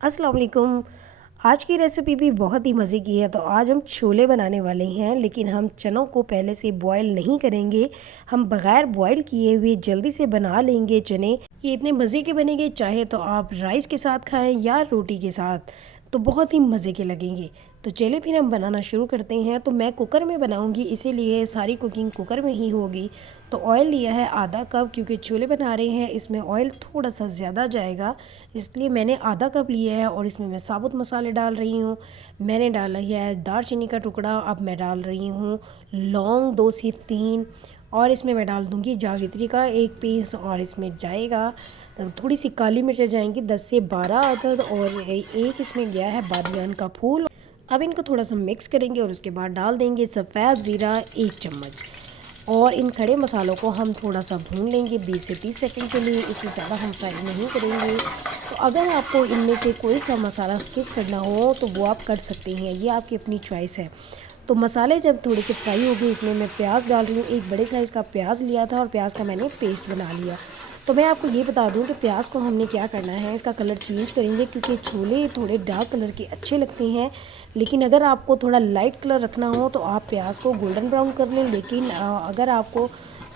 अस्सलाम वालेकुम। आज की रेसिपी भी बहुत ही मज़े की है। तो आज हम छोले बनाने वाले हैं, लेकिन हम चनों को पहले से बॉयल नहीं करेंगे। हम बग़ैर बॉयल किए हुए जल्दी से बना लेंगे चने। ये इतने मज़े के बनेंगे, चाहे तो आप राइस के साथ खाएं या रोटी के साथ, तो बहुत ही मज़े के लगेंगे। तो चलिए फिर हम बनाना शुरू करते हैं। तो मैं कुकर में बनाऊंगी, इसीलिए सारी कुकिंग कुकर में ही होगी। तो ऑयल लिया है आधा कप, क्योंकि छोले बना रहे हैं इसमें ऑयल थोड़ा सा ज़्यादा जाएगा, इसलिए मैंने आधा कप लिया है। और इसमें मैं साबुत मसाले डाल रही हूँ। मैंने डाला है दालचीनी का टुकड़ा, अब मैं डाल रही हूँ लौंग 2 से 3, और इसमें मैं डाल दूँगी जावित्री का 1 पीस, और इसमें जाएगा थोड़ी सी काली मिर्चें जाएंगी 10 से 12 अदद, और एक इसमें गया है बादियान का फूल। अब इनको थोड़ा सा मिक्स करेंगे और उसके बाद डाल देंगे सफ़ेद ज़ीरा 1 चम्मच, और इन खड़े मसालों को हम थोड़ा सा भून लेंगे 20 से 30 सेकंड के लिए। इससे ज़्यादा हम फ्राई नहीं करेंगे। तो अगर आपको इनमें से कोई सा मसाला स्किप करना हो तो वो आप कर सकते हैं, ये आपकी अपनी चॉइस है। तो मसाले जब थोड़े से फ्राई हो गए, इसमें मैं प्याज डाल रही हूँ। एक बड़े साइज़ का प्याज लिया था और प्याज का मैंने पेस्ट बना लिया। तो मैं आपको ये बता दूं कि प्याज को हमने क्या करना है, इसका कलर चेंज करेंगे, क्योंकि छोले थोड़े डार्क कलर के अच्छे लगते हैं। लेकिन अगर आपको थोड़ा लाइट कलर रखना हो तो आप प्याज को गोल्डन ब्राउन कर लें। लेकिन अगर आपको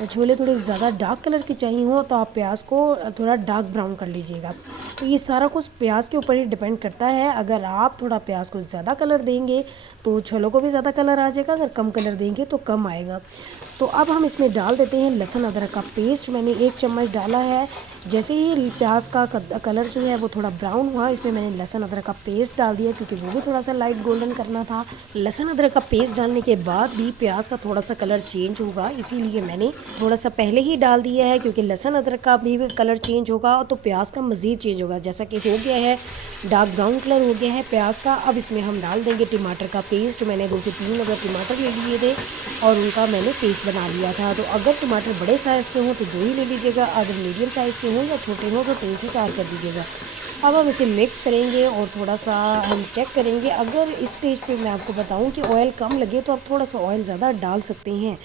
छोले थोड़े ज़्यादा डार्क कलर के चाहिए हो तो आप प्याज को थोड़ा डार्क ब्राउन कर लीजिएगा। तो ये सारा कुछ प्याज के ऊपर ही डिपेंड करता है। अगर आप थोड़ा प्याज को ज़्यादा कलर देंगे तो छोलों को भी ज़्यादा कलर आ जाएगा, अगर कम कलर देंगे तो कम आएगा। तो अब हम इसमें डाल देते हैं लहसुन अदरक का पेस्ट। मैंने 1 चम्मच डाला है। जैसे ही प्याज का कलर जो है वो थोड़ा ब्राउन हुआ, इसमें मैंने लहसुन अदरक का पेस्ट डाल दिया, क्योंकि वो भी थोड़ा सा लाइट गोल्डन करना था। लहसुन अदरक का पेस्ट डालने के बाद भी प्याज का थोड़ा सा कलर चेंज होगा, इसीलिए मैंने थोड़ा सा पहले ही डाल दिया है, क्योंकि लहसुन अदरक का भी कलर चेंज होगा तो प्याज का मज़ीद चेंज होगा। जैसा कि हो गया है, डार्क ब्राउन कलर हो गया है प्याज का। अब इसमें हम डाल देंगे टमाटर का पेस्ट। मैंने 2 से 3 अगर टमाटर ले लिए थे और उनका मैंने पेस्ट बना लिया था। तो अगर टमाटर बड़े साइज़ के हों तो 2 ही ले लीजिएगा, अगर मीडियम साइज़ के हों या छोटे हों तो 3 से 4 कर दीजिएगा। अब हम इसे मिक्स करेंगे और थोड़ा सा हम चेक करेंगे। अगर इस स्टेज पे मैं आपको बताऊं कि ऑयल कम लगे तो आप थोड़ा सा ऑयल ज़्यादा डाल सकते हैं,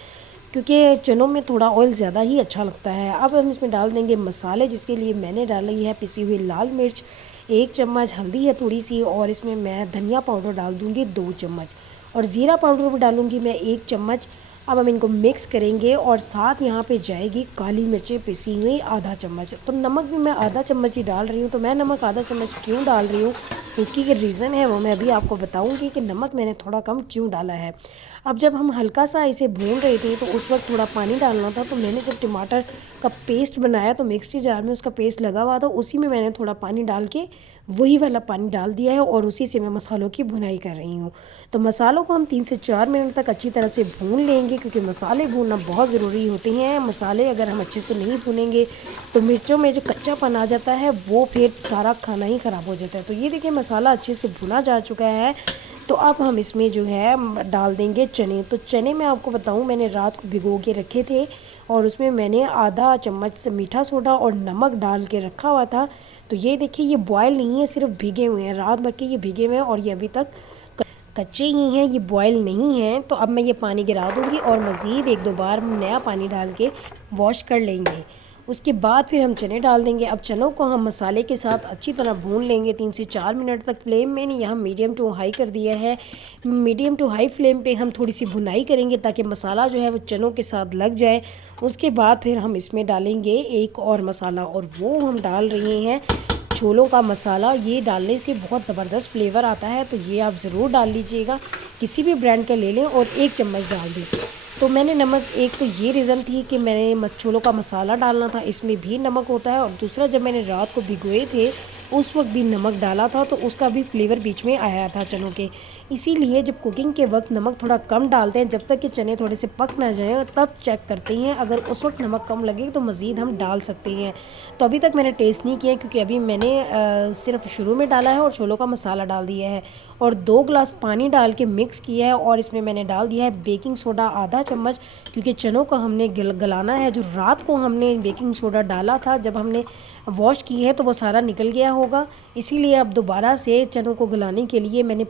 क्योंकि चनों में थोड़ा ऑयल ज़्यादा ही अच्छा लगता है। अब हम इसमें डाल देंगे मसाले, जिसके लिए मैंने डाली है पिसी हुई लाल मिर्च 1 चम्मच, हल्दी है थोड़ी सी, और इसमें मैं धनिया पाउडर डाल दूँगी 2 चम्मच, और ज़ीरा पाउडर भी डालूँगी मैं 1 चम्मच। अब हम इनको मिक्स करेंगे, और साथ यहाँ पे जाएगी काली मिर्चें पिसी हुई आधा चम्मच। तो नमक भी मैं आधा चम्मच ही डाल रही हूँ। तो मैं नमक आधा चम्मच क्यों डाल रही हूँ, इसकी ये रीज़न है वो मैं अभी आपको बताऊँगी कि नमक मैंने थोड़ा कम क्यों डाला है। अब जब हम हल्का सा इसे भून रहे थे तो उस वक्त थोड़ा पानी डालना था। तो मैंने जब टमाटर का पेस्ट बनाया तो मिक्सी जार में उसका पेस्ट लगा हुआ था, उसी में मैंने थोड़ा पानी डाल के वही वाला पानी डाल दिया है, और उसी से मैं मसालों की भुनाई कर रही हूँ। तो मसालों को हम 3 से 4 मिनट तक अच्छी तरह से भून लेंगे, क्योंकि मसाले भूनना बहुत ज़रूरी होते हैं। मसाले अगर हम अच्छे से नहीं भूनेंगे तो मिर्चों में जो कच्चापन आ जाता है वो फिर सारा खाना ही ख़राब हो जाता है। तो ये देखिए मसाला अच्छे से भुना जा चुका है। तो अब हम इसमें जो है डाल देंगे चने। तो चने मैं आपको बताऊं, मैंने रात को भिगो के रखे थे, और उसमें मैंने आधा चम्मच से मीठा सोडा और नमक डाल के रखा हुआ था। तो ये देखिए ये बॉयल नहीं है, सिर्फ भीगे हुए हैं, रात भर के ये भीगे हुए हैं, और ये अभी तक कच्चे ही हैं, ये बॉयल नहीं हैं। तो अब मैं ये पानी गिरा दूँगी और मज़ीद 1-2 बार नया पानी डाल के वॉश कर लेंगे। उसके बाद फिर हम चने डाल देंगे। अब चनों को हम मसाले के साथ अच्छी तरह भून लेंगे 3 से 4 मिनट तक। फ्लेम मैंने यहाँ मीडियम टू हाई कर दिया है। मीडियम टू हाई फ्लेम पे हम थोड़ी सी भुनाई करेंगे, ताकि मसाला जो है वो चनों के साथ लग जाए। उसके बाद फिर हम इसमें डालेंगे एक और मसाला, और वो हम डाल रहे हैं छोलों का मसाला। ये डालने से बहुत ज़बरदस्त फ्लेवर आता है, तो ये आप ज़रूर डाल लीजिएगा। किसी भी ब्रांड का ले लें और 1 चम्मच डाल दें। तो मैंने नमक, एक तो ये रीज़न थी कि मैंने छोलों का मसाला डालना था, इसमें भी नमक होता है, और दूसरा जब मैंने रात को भिगोए थे उस वक्त भी नमक डाला था, तो उसका भी फ्लेवर बीच में आया था चनों के। इसीलिए जब कुकिंग के वक्त नमक थोड़ा कम डालते हैं, जब तक कि चने थोड़े से पक ना जाएं तब चेक करते हैं। अगर उस वक्त नमक कम लगे तो मज़ीद हम डाल सकते हैं। तो अभी तक मैंने टेस्ट नहीं किया, क्योंकि अभी मैंने सिर्फ शुरू में डाला है और छोलों का मसाला डाल दिया है, और 2 गिलास पानी डाल के मिक्स किया है। और इसमें मैंने डाल दिया है बेकिंग सोडा आधा चम्मच, क्योंकि चनों को हमने गलाना है। जो रात को हमने बेकिंग सोडा डाला था, जब हमने वॉश की है तो वो सारा निकल गया होगा, इसीलिए अब दोबारा से चनों को गलाने के लिए मैंने